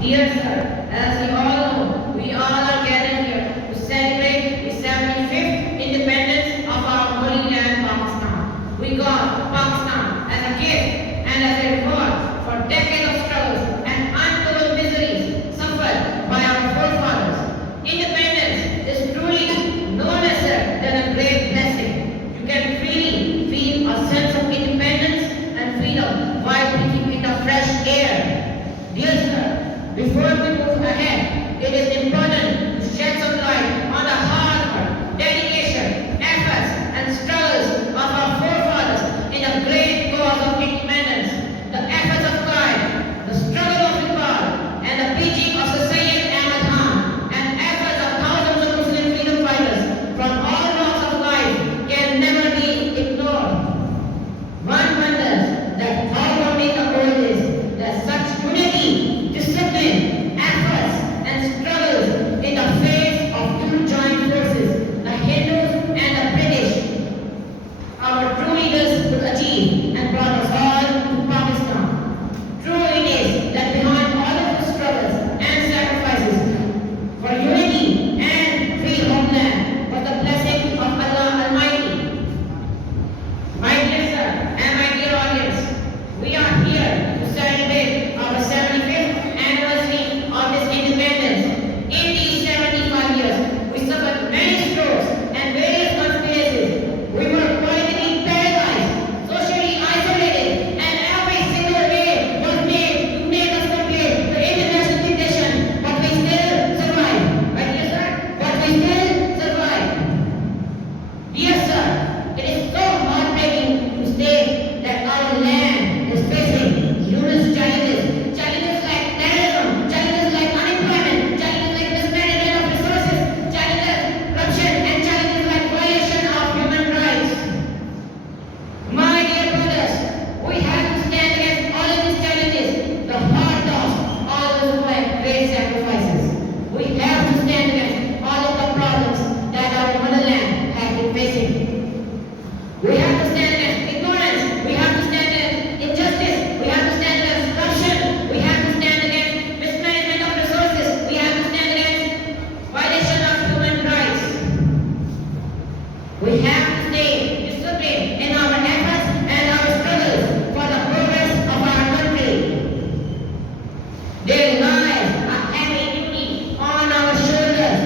Dear sir, as you all know, we all are gathered here to celebrate the 75th independence of our holy land, Pakistan. We got Pakistan as a gift and as a reward for decades of struggles and untold miseries suffered by our forefathers. Independence is truly no lesser than a great blessing. You can freely feel a sense of independence and freedom while breathing in the fresh air. Dear sir, before we move ahead, it is important to shed some light on the hard work, dedication, efforts, and struggles of our forefathers in the great cause of independence. The efforts of Clive, the struggle of Iqbal, and the preaching of Sir Syed Ahmad Khan, and efforts of thousands of Muslim freedom fighters from all walks of life can never be ignored. One wonders that how founding the world is that such unity, discipline, efforts, and struggles in the face of two joint forces, the Hindus and the British, our true leaders could achieve and brought us all to Pakistan. True it is that behind all of the struggles and sacrifices for unity and free homeland was the blessing of Allah Almighty. My dear sir and my dear audience, we are here to celebrate our 75th anniversary of this independence. In these 75 years, we suffered many strokes and various conspiracies. We were politically paralyzed, socially isolated, and every single way was made to make us forget the international condition, but we still survived. My dear sir, but we still survived. Dear sir, it is so heartbreaking to state that our land is facing numerous challenges. Challenges like terrorism, challenges like unemployment, challenges like mismanagement of resources, challenges corruption, and challenges like violation of human rights. My dear brothers, we have to stand against all of these challenges, the hard task, all those who have great sacrifices. We have to stand against all of the problems that our motherland has been facing. We have to stand against ignorance. We have to stand against injustice. We have to stand against corruption. We have to stand against mismanagement of resources. We have to stand against violation of human rights. We have to stay disciplined in our efforts and our struggles for the progress of our country. There lies a heavy duty on our shoulders.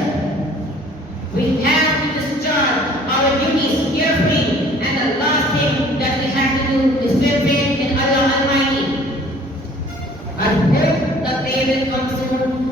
We have to discharge our duties carefully, and the last thing that we have to do is live faith in Allah Almighty. I hope the day will come soon